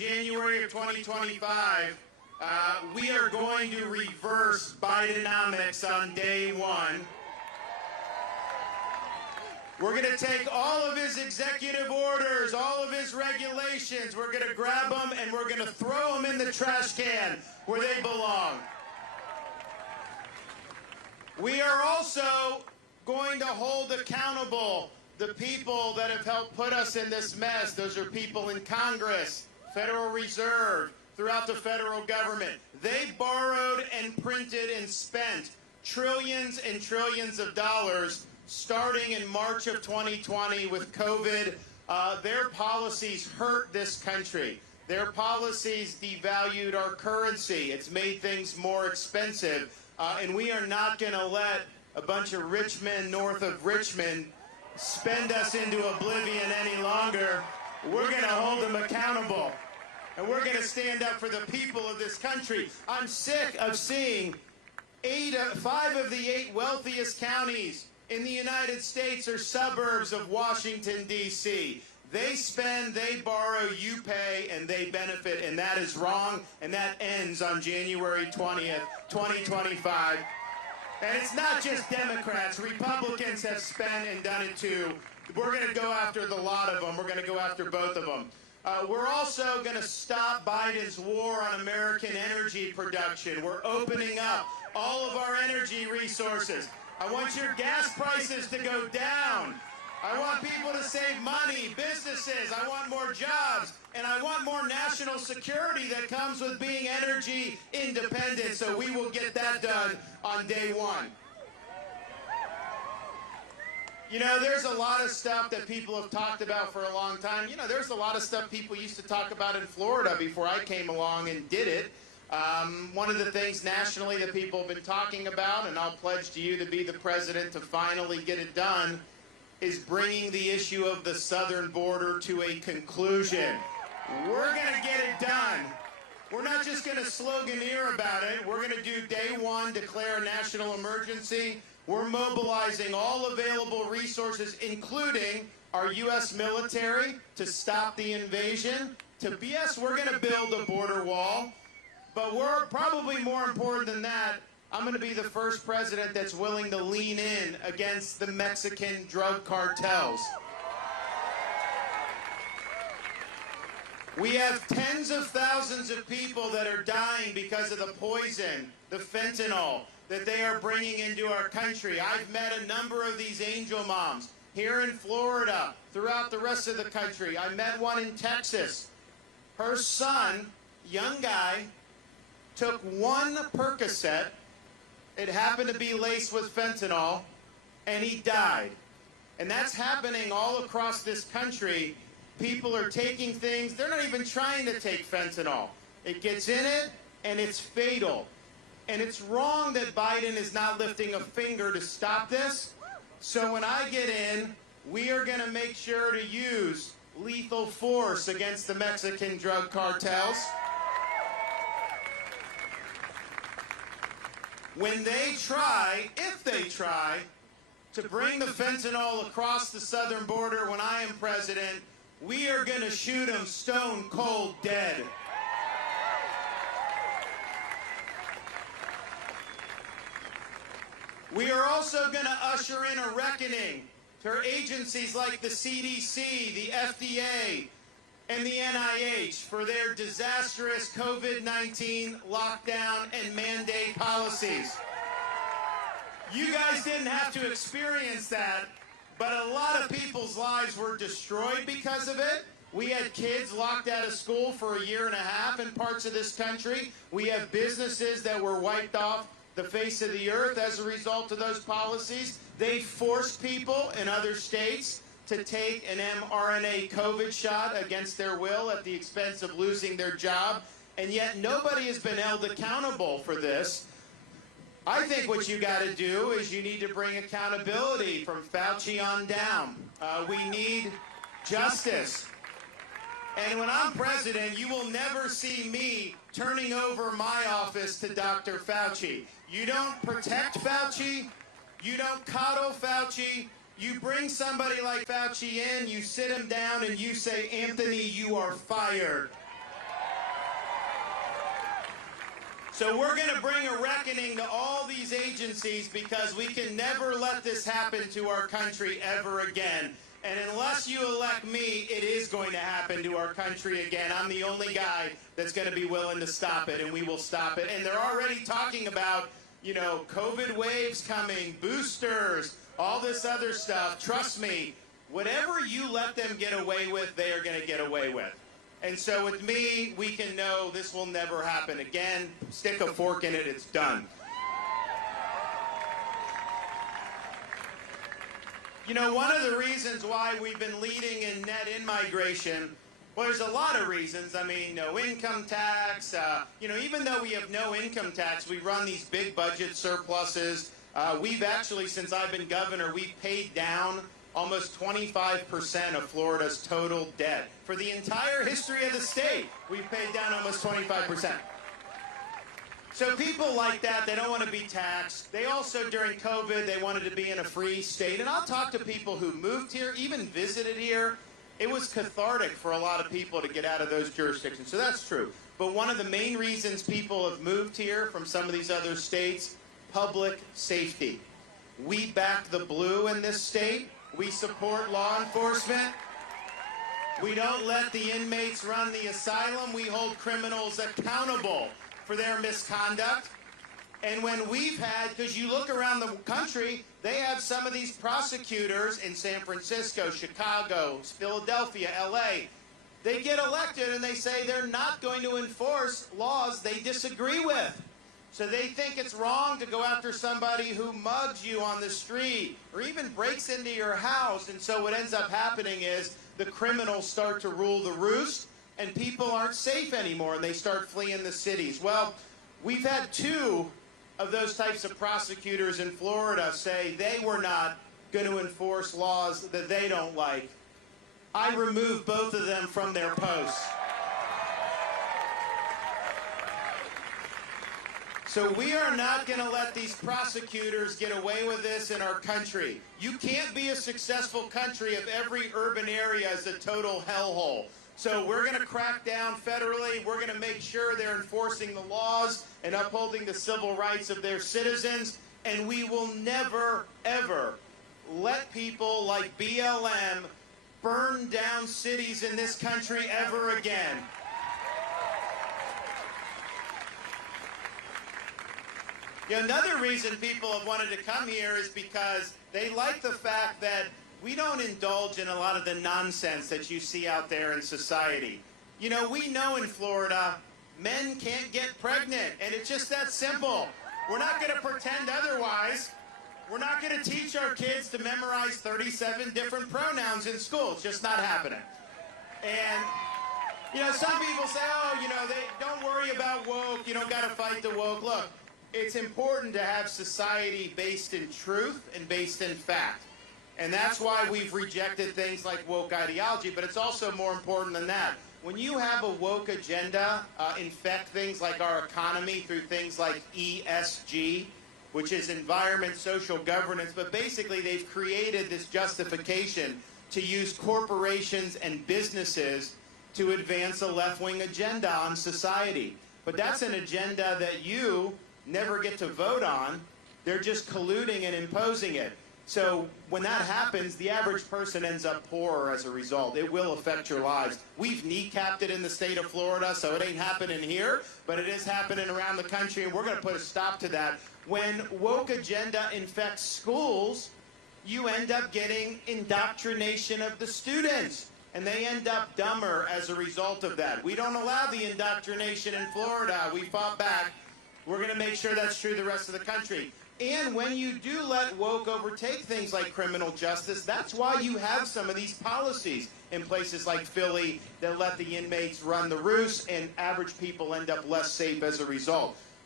January of 2025, we are going to reverse Bidenomics on day one. We're going to take all of his executive orders, all of his regulations, we're going to grab them and we're going to throw them in the trash can where they belong. We are also going to hold accountable the people that have helped put us in this mess. Those are people in Congress, Federal Reserve, throughout the federal government. They borrowed and printed and spent trillions and trillions of dollars starting in March of 2020 with COVID. Their policies hurt this country. Their policies devalued our currency. It's made things more expensive. And we are not going to let a bunch of rich men north of Richmond spend us into oblivion any longer. We're going to hold them accountable. And we're going to stand up for the people of this country. I'm sick of seeing 5 of the 8 wealthiest counties in the United States are suburbs of Washington, D.C. They spend, they borrow, you pay, and they benefit, and that is wrong, and that ends on January 20th, 2025. And it's not just Democrats. Republicans have spent and done it too. We're going to go after the lot of them. We're going to go after both of them. We're also going to stop Biden's war on American energy production. We're opening up all of our energy resources. I want your gas prices to go down. I want people to save money, businesses. I want more jobs. And I want more national security that comes with being energy independent. So we will get that done on day one. You know, there's a lot of stuff that people have talked about for a long time. You know, there's a lot of stuff people used to talk about in Florida before I came along and did it. One of the things nationally that people have been talking about, and I'll pledge to you to be the president to finally get it done, is bringing the issue of the southern border to a conclusion. We're going to get it done. We're not just going to sloganeer about it. We're going to do day one, declare a national emergency. We're mobilizing all available resources, including our U.S. military, to stop the invasion. Yes, we're going to build a border wall, but we're probably more important than that. I'm going to be the first president that's willing to lean in against the Mexican drug cartels. We have tens of thousands of people that are dying because of the poison, the fentanyl, that they are bringing into our country. I've met a number of these angel moms here in Florida, throughout the rest of the country. I met one in Texas. Her son, young guy, took one Percocet. It happened to be laced with fentanyl, and he died. And that's happening all across this country. People are taking things, they're not even trying to take fentanyl. It gets in it, and it's fatal. And it's wrong that Biden is not lifting a finger to stop this. So when I get in, we are going to make sure to use lethal force against the Mexican drug cartels. When they try, if they try, to bring the fentanyl across the southern border when I am president, we are going to shoot them stone cold dead. We are also going to usher in a reckoning for agencies like the CDC, the FDA, and the NIH for their disastrous COVID-19 lockdown and mandate policies. You guys didn't have to experience that, but a lot of people's lives were destroyed because of it. We had kids locked out of school for a year and a half in parts of this country. We have businesses that were wiped off the face of the earth as a result of those policies. They forced people in other states to take an mRNA COVID shot against their will at the expense of losing their job, and yet nobody has been held accountable for this. I think what you got to do is you need to bring accountability from Fauci on down. We need justice. And when I'm president, you will never see me turning over my office to Dr. Fauci. You don't protect Fauci. You don't coddle Fauci. You bring somebody like Fauci in, you sit him down, and you say, Anthony, you are fired. So we're going to bring a reckoning to all these agencies because we can never let this happen to our country ever again. And unless you elect me, it is going to happen to our country again. I'm the only guy that's going to be willing to stop it, and we will stop it. And they're already talking about, you know, COVID waves coming, boosters, all this other stuff. Trust me, whatever you let them get away with, they are going to get away with. And so with me, we can know this will never happen again. Stick a fork in it, it's done. You know, one of the reasons why we've been leading in net in-migration, well, there's a lot of reasons. I mean, no income tax. You know, even though we have no income tax, we run these big budget surpluses. We've actually, since I've been governor, we've paid down almost 25% of Florida's total debt. For the entire history of the state, we've paid down almost 25%. So people like that, they don't want to be taxed. They also, during COVID, they wanted to be in a free state. And I'll talk to people who moved here, even visited here. It was cathartic for a lot of people to get out of those jurisdictions. So that's true. But one of the main reasons people have moved here from some of these other states, public safety. We back the blue in this state. We support law enforcement. We don't let the inmates run the asylum. We hold criminals accountable for their misconduct. And when we've had, because you look around the country, they have some of these prosecutors in San Francisco, Chicago, Philadelphia, LA. They get elected and they say they're not going to enforce laws they disagree with. So they think it's wrong to go after somebody who mugs you on the street or even breaks into your house. And so what ends up happening is the criminals start to rule the roost and people aren't safe anymore and they start fleeing the cities. Well, we've had 2 of those types of prosecutors in Florida say they were not going to enforce laws that they don't like. I removed both of them from their posts. So we are not going to let these prosecutors get away with this in our country. You can't be a successful country if every urban area is a total hellhole. So we're going to crack down federally. We're going to make sure they're enforcing the laws and upholding the civil rights of their citizens. And we will never, ever let people like BLM burn down cities in this country ever again. You know, another reason people have wanted to come here is because they like the fact that we don't indulge in a lot of the nonsense that you see out there in society. You know, we know in Florida, men can't get pregnant, and it's just that simple. We're not going to pretend otherwise. We're not going to teach our kids to memorize 37 different pronouns in school. It's just not happening. And, you know, some people say, oh, you know, don't worry about woke. You don't got to fight the woke. Look, it's important to have society based in truth and based in fact. And that's why we've rejected things like woke ideology, but it's also more important than that. When you have a woke agenda infect things like our economy through things like ESG, which is environment, social governance, but basically they've created this justification to use corporations and businesses to advance a left-wing agenda on society. But that's an agenda that you never get to vote on. They're just colluding and imposing it. So when that happens, the average person ends up poorer as a result. It will affect your lives. We've kneecapped it in the state of Florida, so it ain't happening here, but it is happening around the country, and we're going to put a stop to that. When woke agenda infects schools, you end up getting indoctrination of the students, and they end up dumber as a result of that. We don't allow the indoctrination in Florida. We fought back. We're going to make sure that's true the rest of the country. And when you do let woke overtake things like criminal justice, that's why you have some of these policies in places like Philly that let the inmates run the roost and average people end up less safe as a result.